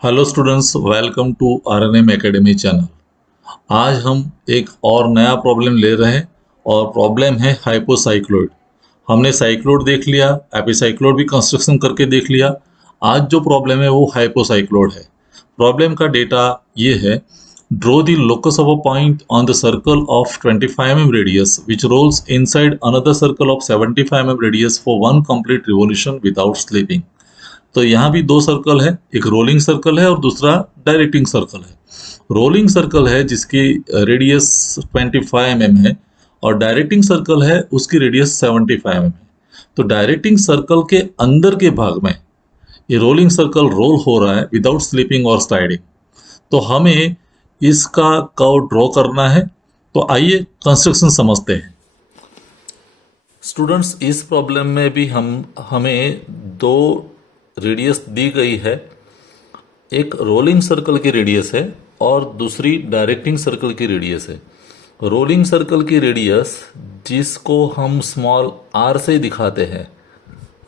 Hello students, welcome to RNM academy channel. आज हम एक और नया प्रॉब्लम ले रहे हैं और प्रॉब्लम है हाइपोसाइक्लोइड। हमने साइक्लोइड देख लिया, एपिसाइक्लोइड भी कंस्ट्रक्शन करके देख लिया। आज जो प्रॉब्लम है वो हाइपोसाइक्लोइड है। प्रॉब्लम का डेटा ये है: draw the locus of a point on the circle of 25 mm radius which rolls inside another circle of 75 mm radius for one complete revolution without slipping. तो यहाँ भी दो सर्कल है, एक रोलिंग सर्कल है और दूसरा डायरेक्टिंग सर्कल है। रोलिंग सर्कल है जिसकी रेडियस 25 mm है और डायरेक्टिंग सर्कल है उसकी रेडियस 75 mm है। तो डायरेक्टिंग सर्कल के अंदर के भाग में ये रोलिंग सर्कल रोल हो रहा है विदाउट स्लिपिंग और स्लाइडिंग। तो हमें इसका कर्व ड्रॉ करना है। तो आइए कंस्ट्रक्शन समझते हैं। स्टूडेंट्स, इस प्रॉब्लम में भी हमें दो रेडियस दी गई है। एक रोलिंग सर्कल की रेडियस है और दूसरी डायरेक्टिंग सर्कल की रेडियस है। रोलिंग सर्कल की रेडियस, जिसको हम स्मॉल आर से दिखाते हैं,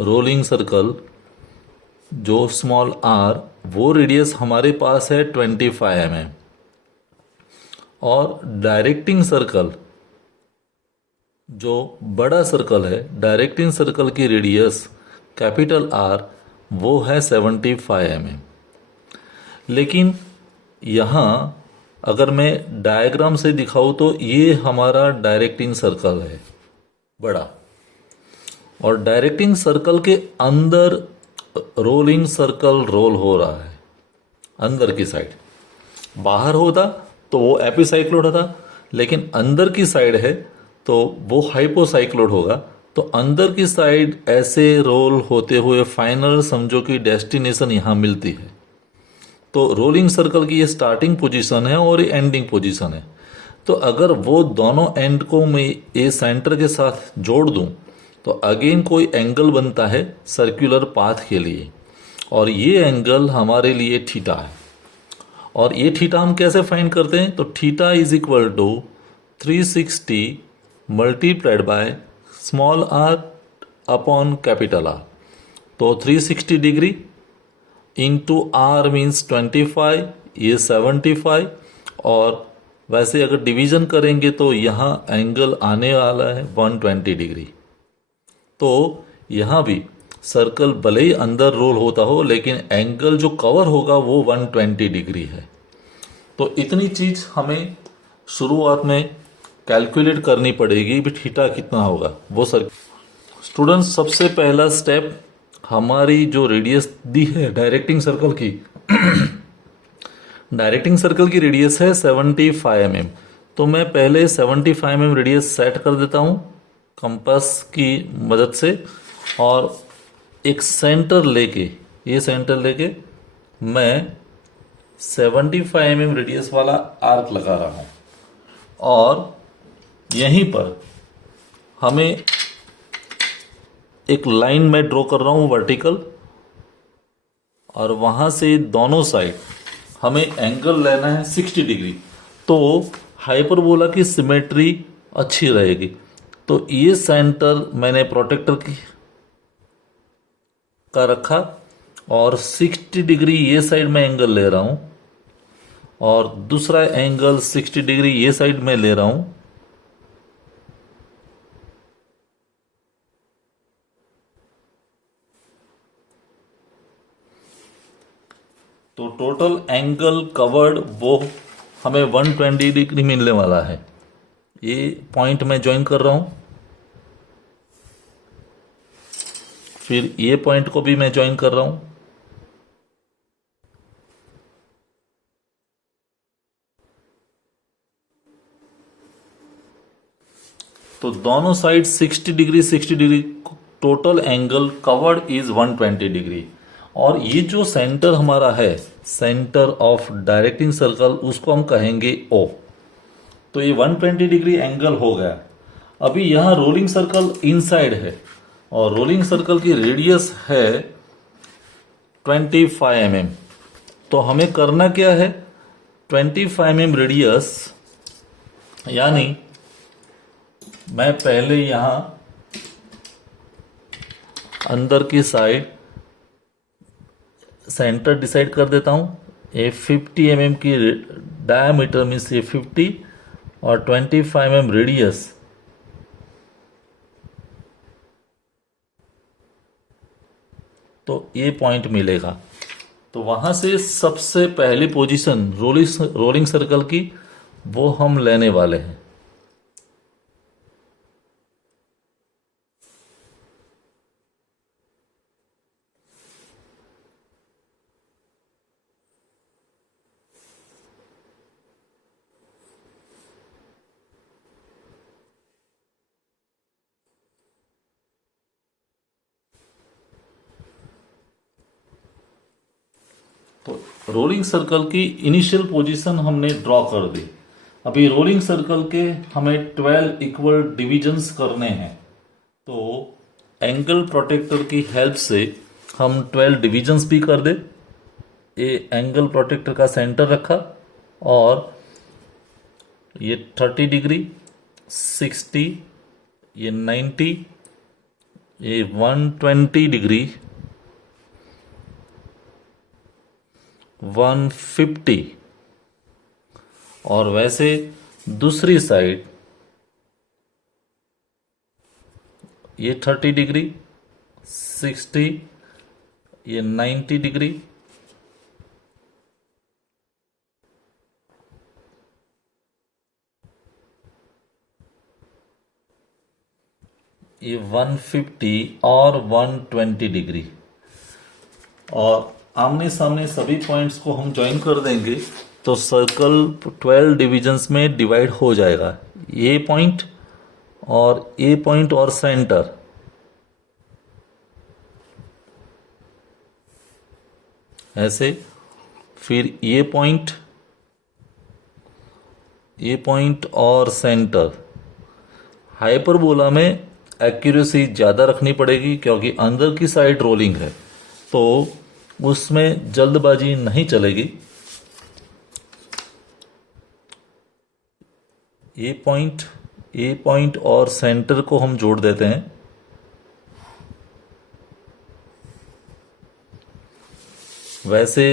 रोलिंग सर्कल जो स्मॉल आर, वो रेडियस हमारे पास है 25 mm। और डायरेक्टिंग सर्कल जो बड़ा सर्कल है, डायरेक्टिंग सर्कल की रेडियस कैपिटल आर, वो है 75 mm। लेकिन यहाँ अगर मैं डायग्राम से दिखाऊँ तो ये हमारा डायरेक्टिंग सर्कल है बड़ा, और डायरेक्टिंग सर्कल के अंदर रोलिंग सर्कल रोल हो रहा है अंदर की साइड। बाहर होता तो वो एपिसाइक्लोइड होता, लेकिन अंदर की साइड है तो वो हाइपोसाइक्लोइड होगा। तो अंदर की साइड ऐसे रोल होते हुए फाइनल समझो कि डेस्टिनेशन यहाँ मिलती है। तो रोलिंग सर्कल की ये स्टार्टिंग पोजीशन है और ये एंडिंग पोजीशन है। तो अगर वो दोनों एंड को मैं ए सेंटर के साथ जोड़ दूं तो अगेन कोई एंगल बनता है सर्कुलर पाथ के लिए, और ये एंगल हमारे लिए थीटा है। और ये थीटा हम कैसे फाइंड करते हैं? तो theta is equal to 360 multiplied by small r upon capital R. तो 360 डिग्री इंटू आर मीन्स 25, ये 75। और वैसे अगर डिवीजन करेंगे तो यहाँ एंगल आने वाला है 120 डिग्री। तो यहाँ भी सर्कल भले ही अंदर रोल होता हो, लेकिन एंगल जो कवर होगा वो 120 डिग्री है। तो इतनी चीज हमें शुरुआत में कैलकुलेट करनी पड़ेगी भी थीटा कितना होगा वो सर। स्टूडेंट्स, सबसे पहला स्टेप, हमारी जो रेडियस दी है डायरेक्टिंग सर्कल की, डायरेक्टिंग सर्कल की रेडियस है 75 mm। तो मैं पहले 75 mm रेडियस सेट कर देता हूँ कंपास की मदद से, और एक सेंटर लेके, ये सेंटर लेके मैं 75 mm रेडियस वाला आर्क लगा रहा हूँ। और यहीं पर हमें एक लाइन में ड्रॉ कर रहा हूँ वर्टिकल, और वहां से दोनों साइड हमें एंगल लेना है 60 डिग्री। तो हाइपरबोला की सिमेट्री अच्छी रहेगी। तो ये सेंटर मैंने प्रोटेक्टर की का रखा, और 60 डिग्री ये साइड में एंगल ले रहा हूं, और दूसरा एंगल 60 डिग्री ये साइड में ले रहा हूं। तो टोटल एंगल कवर्ड वो हमें 120 डिग्री मिलने वाला है। ये पॉइंट मैं ज्वाइन कर रहा हूं, फिर ये पॉइंट को भी मैं ज्वाइन कर रहा हूं। तो दोनों side 60 degree 60 degree, total angle covered is 120 degree. और ये जो सेंटर हमारा है, सेंटर ऑफ डायरेक्टिंग सर्कल, उसको हम कहेंगे ओ। तो ये 120 डिग्री एंगल हो गया। अभी यहाँ रोलिंग सर्कल इनसाइड है और रोलिंग सर्कल की रेडियस है 25 mm। तो हमें करना क्या है? 25 mm रेडियस, यानी मैं पहले यहां अंदर की साइड सेंटर डिसाइड कर देता हूँ। ये 50 mm की डायमीटर मीन्स ये 50 और 25 mm रेडियस, तो ये पॉइंट मिलेगा। तो वहां से सबसे पहली पोजीशन रोलिंग सर्कल की वो हम लेने वाले हैं। तो रोलिंग सर्कल की इनिशियल पोजीशन हमने ड्रॉ कर दी। अभी रोलिंग सर्कल के हमें 12 इक्वल डिविजन्स करने हैं। तो एंगल प्रोटेक्टर की हेल्प से हम 12 डिविजन्स भी कर दे। ये एंगल प्रोटेक्टर का सेंटर रखा और ये 30 डिग्री, 60, ये 90, ये 120 डिग्री, 150, और वैसे दूसरी साइड ये 30 डिग्री, 60, ये 90 डिग्री, ये 150 और 120 डिग्री, और आमने सामने सभी पॉइंट्स को हम ज्वाइन कर देंगे तो सर्कल 12 डिविजन्स में डिवाइड हो जाएगा। ये पॉइंट और सेंटर, ऐसे। फिर ये पॉइंट और सेंटर। हाइपरबोला में एक्यूरेसी ज़्यादा रखनी पड़ेगी क्योंकि अंदर की साइड रोलिंग है, तो उसमें जल्दबाजी नहीं चलेगी। ए पॉइंट और सेंटर को हम जोड़ देते हैं। वैसे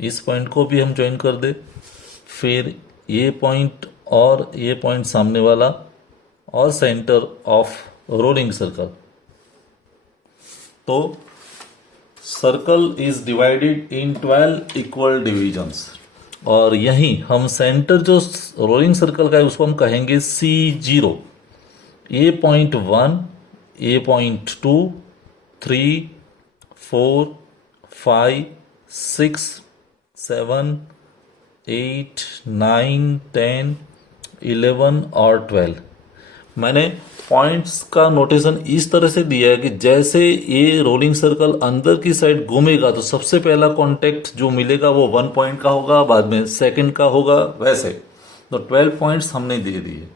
इस पॉइंट को भी हम ज्वाइन कर दे। फिर ये पॉइंट और ये पॉइंट सामने वाला और सेंटर ऑफ रोलिंग सर्कल। तो circle is divided in 12 equal divisions, और यहीं हम सेंटर जो रोलिंग सर्कल का है उसको हम कहेंगे C0। A.1, A.2, 3, 4, 5, 6, 7, 8, 9, 10, 11 और 12। मैंने पॉइंट्स का नोटेशन इस तरह से दिया है कि जैसे ये रोलिंग सर्कल अंदर की साइड घूमेगा तो सबसे पहला कांटेक्ट जो मिलेगा वो 1 पॉइंट का होगा, बाद में सेकंड का होगा, वैसे। तो 12 पॉइंट्स हमने दे दिए।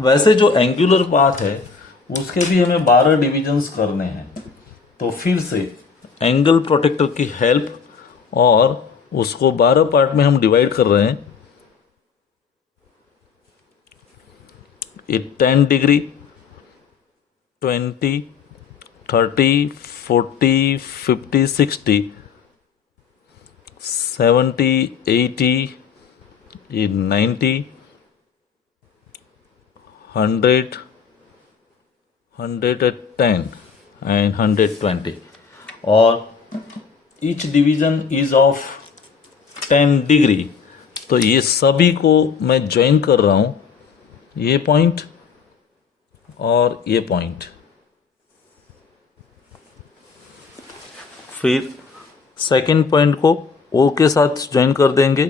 वैसे जो एंगुलर पाथ है उसके भी हमें 12 डिविजन्स करने हैं। तो फिर से एंगल प्रोटेक्टर की हेल्प, और उसको 12 पार्ट में हम डिवाइड कर रहे हैं। ये 10 डिग्री, 20, 30, 40, 50, 60, 70, 80, ये 90, 100, 110 एंड 120, और each division is of 10 degree. तो ये सभी को मैं ज्वाइन कर रहा हूं, ये पॉइंट और ये पॉइंट। फिर सेकंड पॉइंट को O के साथ ज्वाइन कर देंगे।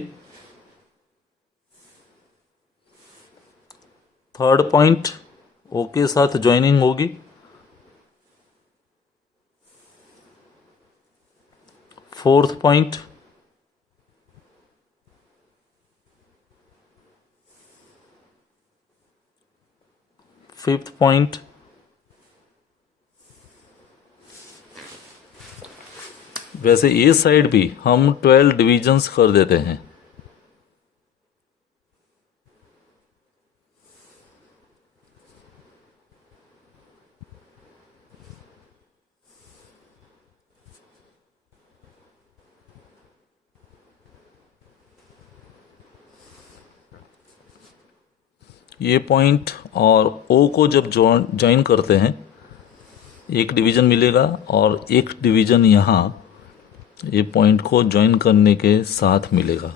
थर्ड पॉइंट O के साथ ज्वाइनिंग होगी। फोर्थ पॉइंट, फिफ्थ पॉइंट, वैसे ये साइड भी हम 12 डिविजन्स कर देते हैं। ये पॉइंट और ओ को जब ज्वाइन करते हैं एक डिवीज़न मिलेगा, और एक डिवीज़न यहाँ ये पॉइंट को ज्वाइन करने के साथ मिलेगा।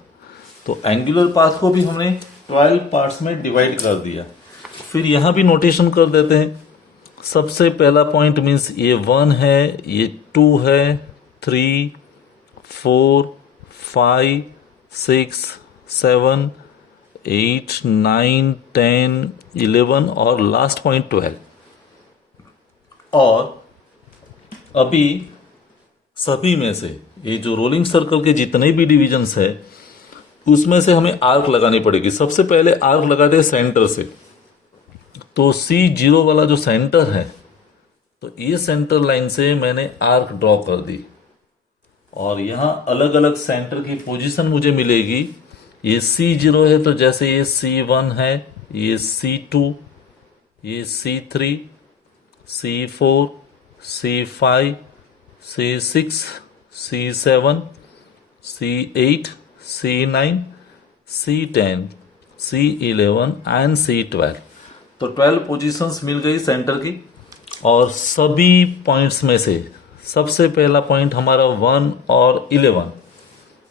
तो एंगुलर पाथ को भी हमने 12 पार्ट्स में डिवाइड कर दिया। फिर यहाँ भी नोटेशन कर देते हैं। सबसे पहला पॉइंट मीन्स ये 1 है, ये 2 है, 3, 4, 5, 6, 7, 8, 9, 10, 11 और लास्ट पॉइंट 12। और अभी सभी में से ये जो रोलिंग सर्कल के जितने भी डिविजन्स है उसमें से हमें आर्क लगानी पड़ेगी। सबसे पहले आर्क लगाते हैं सेंटर से। तो C0 वाला जो सेंटर है, तो ये सेंटर लाइन से मैंने आर्क ड्रॉ कर दी, और यहाँ अलग अलग सेंटर की पोजीशन मुझे मिलेगी। ये C0 है तो जैसे ये C1 है, ये C2, ये C3, C4, C5, C6, C7, C8, C9, C10, C11 and C12। तो 12 पोजीशंस मिल गई सेंटर की। और सभी पॉइंट्स में से सबसे पहला पॉइंट हमारा 1 और 11,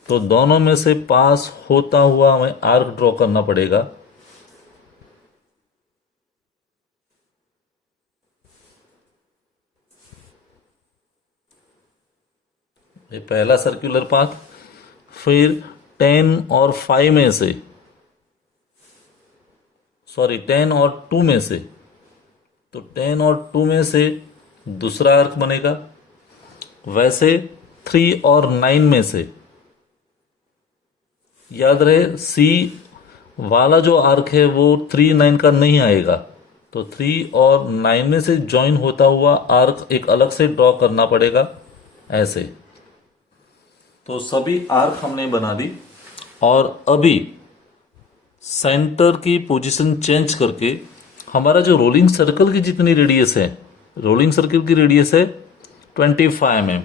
तो दोनों में से पास होता हुआ हमें आर्क ड्रॉ करना पड़ेगा। ये पहला सर्कुलर पाथ। फिर 10 और 5 में से, सॉरी 10 और 2 में से, तो 10 और 2 में से दूसरा आर्क बनेगा। वैसे 3 और 9 में से, याद रहे C वाला जो आर्क है वो 3, 9 का नहीं आएगा, तो 3 और 9 में से ज्वाइन होता हुआ आर्क एक अलग से ड्रॉ करना पड़ेगा ऐसे। तो सभी आर्क हमने बना दी, और अभी सेंटर की पोजीशन चेंज करके हमारा जो रोलिंग सर्कल की जितनी रेडियस है, रोलिंग सर्कल की रेडियस है 25 mm,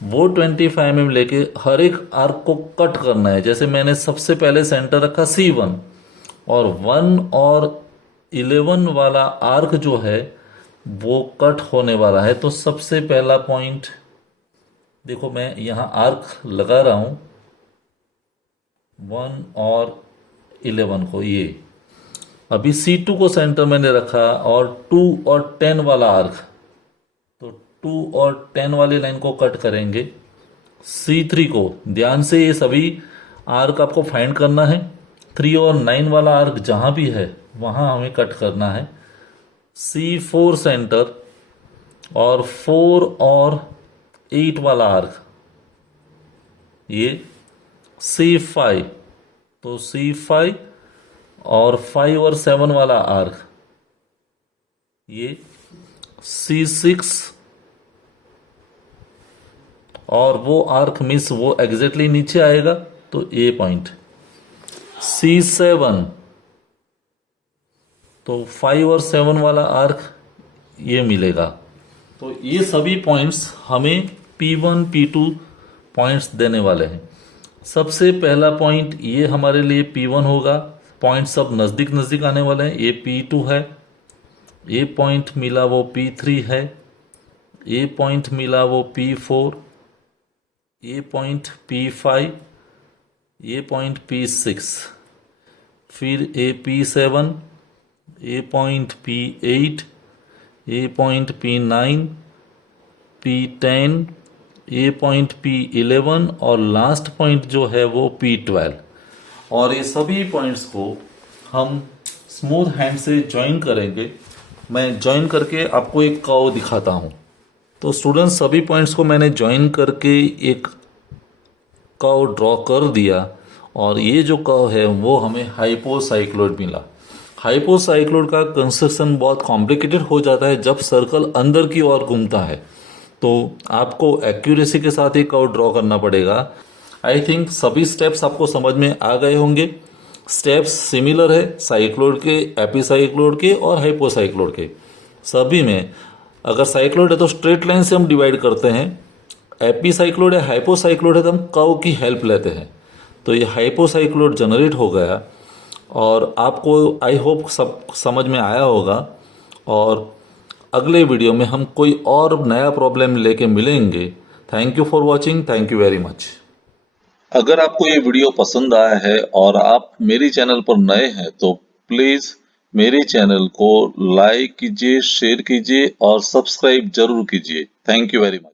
वो 25 mm लेके हर एक आर्क को कट करना है। जैसे मैंने सबसे पहले सेंटर रखा C1, और 1 और 11 वाला आर्क जो है वो कट होने वाला है। तो सबसे पहला पॉइंट देखो, मैं यहाँ आर्क लगा रहा हूँ 1 और 11 को। ये अभी C2 को सेंटर मैंने रखा, और 2 और 10 वाला आर्क, तो 2 और 10 वाली लाइन को कट करेंगे। C3 को ध्यान से, ये सभी आर्क आपको फाइंड करना है। 3 और 9 वाला आर्क जहाँ भी है वहाँ हमें कट करना है। C4 सेंटर, और 4 और 8 वाला आर्क, ये C5, तो C5 और 5 और 7 वाला आर्क, ये C6, और वो आर्क मिस वो एग्जैक्टली नीचे आएगा, तो ए पॉइंट। C7, तो 5 और 7 वाला आर्क ये मिलेगा। तो ये सभी पॉइंट्स हमें P1, P2 पॉइंट्स देने वाले हैं। सबसे पहला पॉइंट ये हमारे लिए P1 होगा। पॉइंट सब नज़दीक नज़दीक आने वाले हैं। ये P2 है, ये पॉइंट मिला वो P3 है, ये पॉइंट मिला वो P4, ये पॉइंट P5, ये पॉइंट P6, फिर ये P7, ये पॉइंट P8, ये पॉइंट P9, P10, ये पॉइंट P11, और लास्ट पॉइंट जो है वो P12। और ये सभी पॉइंट्स को हम स्मूथ हैंड से ज्वाइन करेंगे। मैं ज्वाइन करके आपको एक कर्व दिखाता हूँ। तो स्टूडेंट्स, सभी पॉइंट्स को मैंने ज्वाइन करके एक कर्व ड्रॉ कर दिया, और ये जो कर्व है वो हमें हाइपोसाइक्लोइड मिला। हाइपोसाइक्लोइड का कंस्ट्रक्शन बहुत कॉम्प्लिकेटेड हो जाता है जब सर्कल अंदर की ओर घूमता है, तो आपको एक्यूरेसी के साथ ही कर्व ड्रॉ करना पड़ेगा। आई थिंक सभी स्टेप्स आपको समझ में आ गए होंगे। स्टेप्स सिमिलर है साइक्लोइड के, एपीसाइक्लोइड के और हाइपोसाइक्लोइड के। सभी में अगर साइक्लोइड है तो स्ट्रेट लाइन से हम डिवाइड करते हैं, एपीसाइक्लोइड है, हाइपोसाइक्लोइड है तो हम कर्व की हेल्प लेते हैं। तो ये हाइपोसाइक्लोइड जनरेट हो गया, और आपको आई होप सब समझ में आया होगा। और अगले वीडियो में हम कोई और नया प्रॉब्लम लेके मिलेंगे। Thank you for watching, thank you very much. अगर आपको ये वीडियो पसंद आया है और आप मेरी चैनल पर नए हैं तो प्लीज मेरे चैनल को लाइक कीजिए, शेयर कीजिए और सब्सक्राइब जरूर कीजिए। Thank you very much.